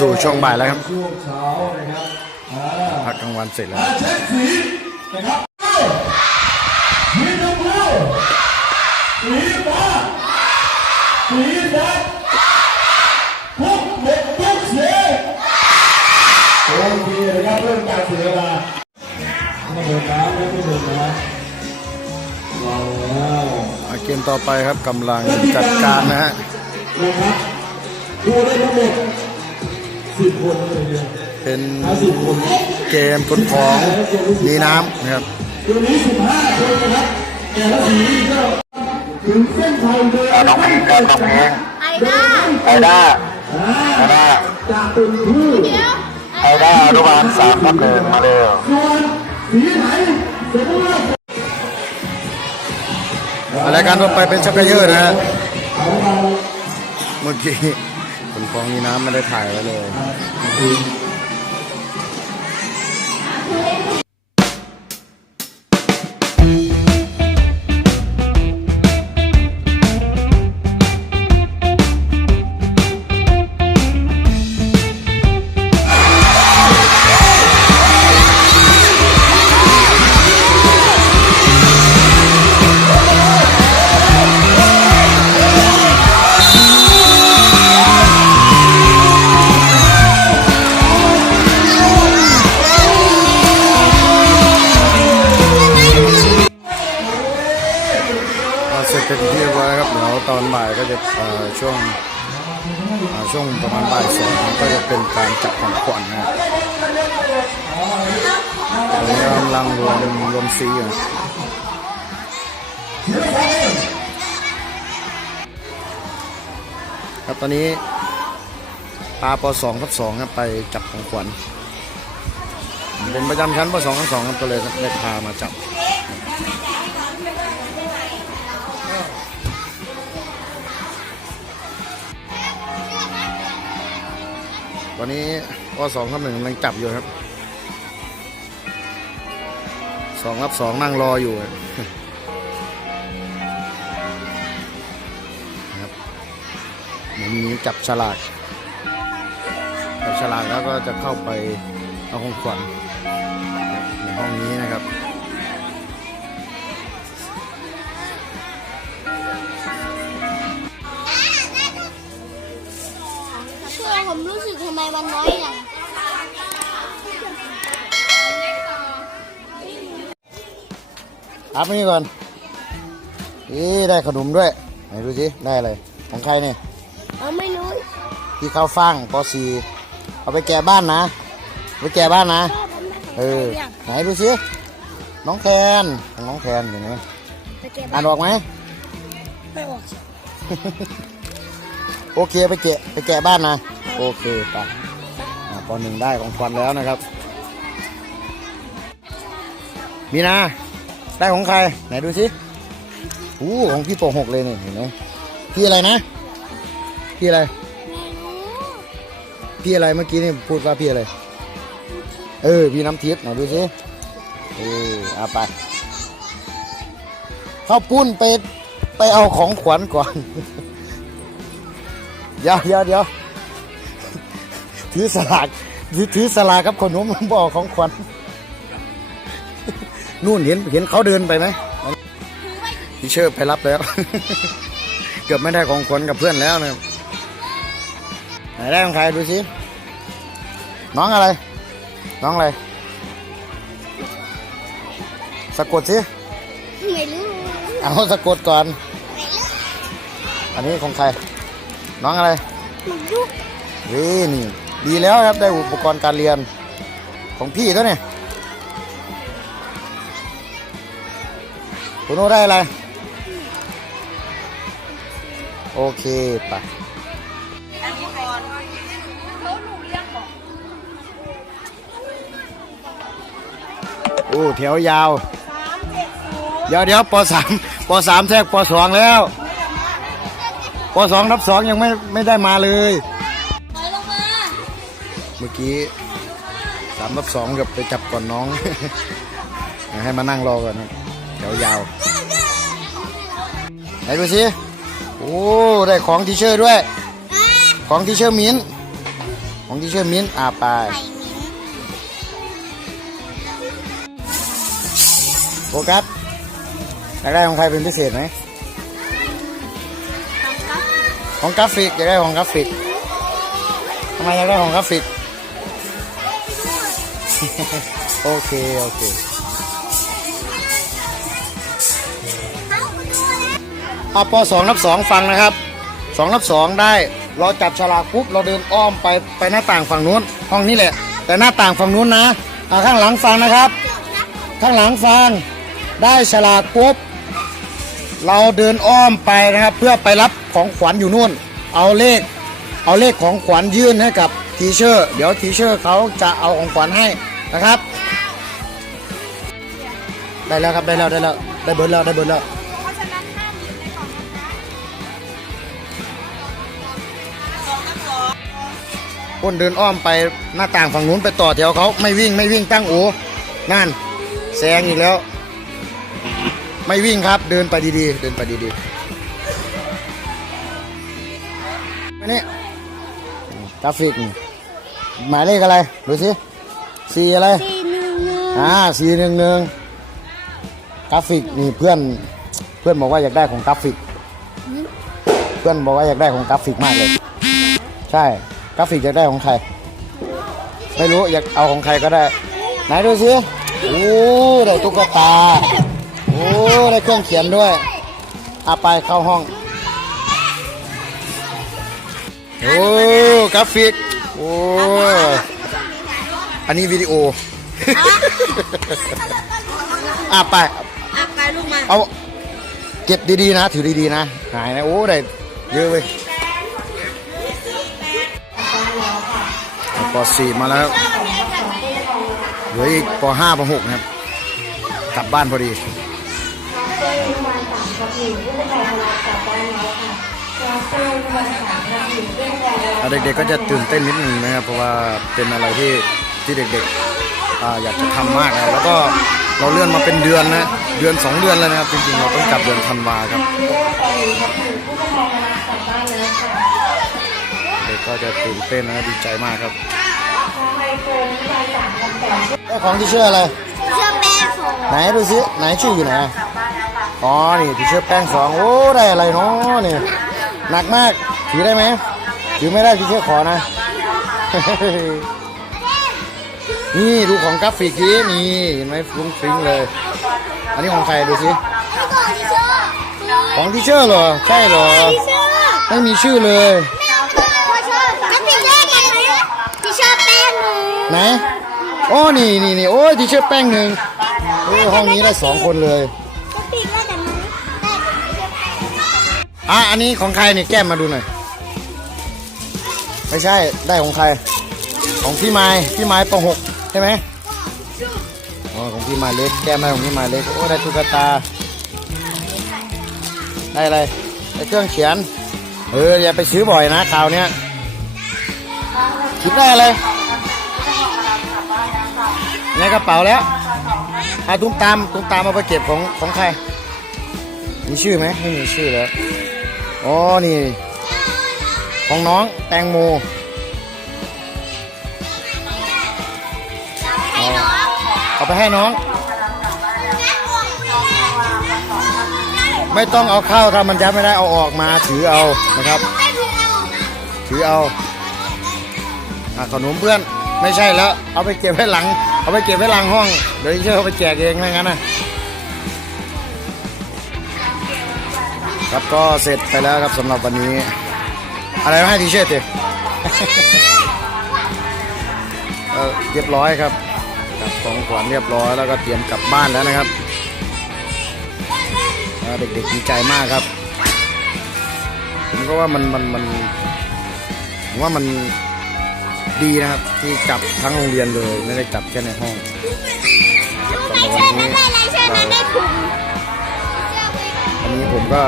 สู่ช่วงบ่ายแล้วครับ ช่วงเช้านะครับอ่าพักกลางวันเสร็จแล้ว อาเช็คสีนะครับสีชมพูสีฟ้าสีแดงทุกเด็กทุกสีโอเคนะครับเรื่องการเสียเวลาไม่เดินน้ำนะไม่เดินน้ำเราแล้วอ่าเกมต่อไปครับกำลังจัดการนะฮะ นะครับดูได้ทั้งหมดสิบคน เลยเนี่ยเป็นห้าสิบคนเกมทดของนีน้ำนะครับตัวนี้สิบห้าคนนะครับแต่ละสีก็ถึงเส้นชัยเลยน้องเพลงครับน้องเพลงไอด้าไอด้าไอด้าจะเป็นผู้เดี๋ยวไอด้าอนุบาลสามทับหนึ่งมาเร็วส่วนสีไหนสมมติว่ารายการต่อไปเป็นชักเกยอร์นะฮะของเราเมื่อกี้ คนของนีน้ำไม่ได้ถ่ายไว้เลย อนบ่ายก็จะช่วงช่วงประมาณบ่ายสองก็จะเป็นการจับของขวัญนะตอนนี้กำลังรวมรวมซีอยู่ครับตอนนี้ปาปสองทับสองครับไปจับของขวัญเป็นประจำชั้นปสองทับสองครับก็เลยได้พามาจับ ตอนนี้ก็สองทับหนึ่งกำลังจับอยู่ครับสองรับสองนั่งรออยู่ครับมันมีจับฉลากจับฉลากแล้วก็จะเข้าไปเอาของขวัญในห้องนี้นะครับ ผมรู้สึกทำไมมันน้อยอย่างอัพนี่ก่อนนี่ได้ขนมด้วย ไหนดูสิ ได้อะไร ของใครเนี่ยเราไม่รู้พี่ข้าวฟ่างปสีเอาไปแกะบ้านนะเอาไปแกะบ้านนะ เออ ไหนดูสิ น้องแคนของน้องแคนอยู่ไหนไปเก็บอ่านออกไหมไม่ออก โอเคไปแกะไปแกะบ้านนะโอเคไปอ่าปหนึ่งได้ของควันแล้วนะครับ มีนาได้ของใคร ไหนดูสิอู้ของพี่โปหกเลยนี่เห็นไหมพี่อะไรนะ พี่อะไรไม่รู้พี่อะไรเมื่อกี้นี่พูดว่าพี่อะไร เออ พี่น้ำทิพย์ไหนดูสิเออเอาไปเข้าปุ้นไปไปเอาของขวัญก่อน เดี๋ยวเดี๋ยวเดี๋ยวถือสลากถือถือสลากครับคนนู้นมันบอกของขวัญนู่นเห็นเห็นเขาเดินไปไหมพี่เชิญไปรับแล้ว เกือบไม่ได้ของขวัญกับเพื่อนแล้วนะครับไหนได้ของใครดูสิน้องอะไร น้องอะไรสะกดสิไม่รู้เอาสะกดก่อน อันนี้ของใคร น้องอะไรไม่รู้เฮ้ยนี่ดีแล้วครับได้อุปกรณ์การเรียนของพี่ตัวเนี่ยคุณโนได้อะไร โอเคไปโอ้แถวยาว เดี๋ยวเดี๋ยวปสามปสามแทรกปสองแล้ว ปสองนับสองยังไม่ไม่ได้มาเลย ถอยลงมาเมื่อกี้สามรับสองกับไปจับก่อนน้อง ให้มานั่งรอก่อนนะเดี๋ยวยาวไหนดูสิโอ้ได้ของทีเชอร์ด้วย ของทีเชอร์มิ้นของที่ชื่อมิ้นท์อ่าไปไข่มิ้นท์โฟกัสอยากได้ของใครเป็นพิเศษไหม ของกราฟิกอยากได้ของกราฟิกทำไมอยากได้ของกราฟิก โอเคโอเคเอาปสองนับสองฟังนะครับสองนับสองได้เราจับฉลากปุ๊บเราเดินอ้อมไปไปหน้าต่างฝั่งนู้น ห้องนี้แหละ แต่หน้าต่างฝั่งนู้นนะอ่าข้างหลังฟังนะครับ ข้างหลังฟังได้ฉลากปุ๊บ เราเดินอ้อมไปนะครับ เพื่อไปรับของขวัญอยู่นู่น เอาเลข เอาเลขของขวัญยื่นให้กับทีเชอร์ เดี๋ยวทีเชอร์เขาจะเอาของขวัญให้นะครับ ได้แล้วครับได้แล้วได้แล้วได้เบิร์ดแล้วได้เบิร์ดแล้วคนเดินอ้อมไปหน้าต่างฝั่งนู้นไปต่อแถวเขาไม่วิ่งไม่วิ่งตั้งโอ้นั่นแซงอีกแล้ว ไม่วิ่งครับ เดินไปดีๆ เดินไปดีๆมานี่กราฟิกนี่หมายเลขอะไรดูสิสีอะไรสี่หนึ่งหนึ่งอ่าสีหนึ่งหนึ่งกราฟิกนี่เพื่อนเพื่อนบอกว่าอยากได้ของกราฟิก เพื่อนบอกว่าอยากได้ของกราฟิกมากเลย ใช่กราฟิกอยากได้ของใคร ไม่รู้อยากเอาของใครก็ได้ ไหนดูสิโอ้ได้ตุ๊กตาโอ้ได้เครื่องเขียนด้วยอาไปเข้าห้อง โอ้กราฟิก โอ้อันนี้วิดีโออะไปอะไปลูกมา เอาเก็บดีๆนะ ถือดีๆนะ หายนะ โอ้ได้เยอะเว้ยปสี่มาแล้วเหลืออีกปห้าปหกนะครับ กลับบ้านพอดี อะเด็กๆก็จะตื่นเต้นนิดนึงนะครับ เพราะว่าเป็นอะไรที่ที่เด็กๆอ่าอยากจะทำมากนะแล้วก็เราเลื่อนมาเป็นเดือนนะเดือนสองเดือนแล้วนะครับจริงๆเราต้องกลับเดือนธันวาครับเด็กก็จะตื่นเต้นนะดีใจมากครับได้ของที่เชื่ออะไร เชื่อแป้งสองไหนดูสิไหนชื่ออยู่ไหนอะ อ๋อ นี่ที่เชื่อแป้งสองโอ้ ได้อะไรเนาะนี่ หนักมากถือได้ไหมถือไม่ได้ที่เชื่อขอนะ นี่ดูของกราฟิกนี้นี่เห็นไหมฟุ้งฟิ้งเลย อันนี้ของใครดูสิพี่ก่อนที่เชื่อของที่เชื่อเหรอ ใช่เหรอ ไม่มีชื่อเลยไหนโอ้ นี่นี่นี่โอ้ยที่เชื่อแป้งหนึ่งเออห้องนี้ได้สองคนเลย อะอันนี้ของใครเนี่ยแก้มมาดูหน่อย ไม่ใช่ได้ของใคร ของพี่ไม้พี่ไม้ปหกใช่ไหมอ๋อของพี่ไม้เล็กแก้มได้ของพี่ไม้เล็กโอ้ได้ตุ๊กตาได้อะไรได้เครื่องเขียน เอออย่าไปซื้อบ่อยนะคราวเนี้ยคิดได้อะไรในกระเป๋าแล้วอาตุ้มตามตุ้มตามเอาไปเก็บของของใครมีชื่อไหมไม่มีชื่อแล้ว อ๋อ นี่ ของน้องแตงโมเอาไปให้น้อง ไม่ต้องเอาเข้าถ้ามันยัดไม่ได้เอาออกมาถือเอานะครับ ถือเอาอขนมเพื่อนไม่ใช่แล้ว เอาไปเก็บไว้หลัง เอาไปเก็บไว้หลังห้อง เดี๋ยวเชื่อเอาไปแจกเองไม่งั้นนะ ครับก็เสร็จไปแล้วครับสำหรับวันนี้ อะไรมาให้ทีเชิร์ตดิเออเรียบร้อยครับกับของขวัญเรียบร้อยแล้วก็เตรียมกลับบ้านแล้วนะครับเออเด็กๆดีใจมากครับผมก็ว่ามันมันมันผมว่ามันดีนะครับที่จับทั้งโรงเรียนเลยไม่ได้จับแค่ในห้องไม่เชื่อนั้นได้ไรเชื่อนั้นได้ถุง วันนี้ผมก็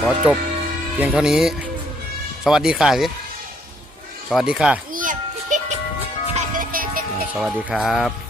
ขอจบเพียงเท่านี้ สวัสดีค่ะสิสวัสดีค่ะ เงียบอ่าสวัสดีครับ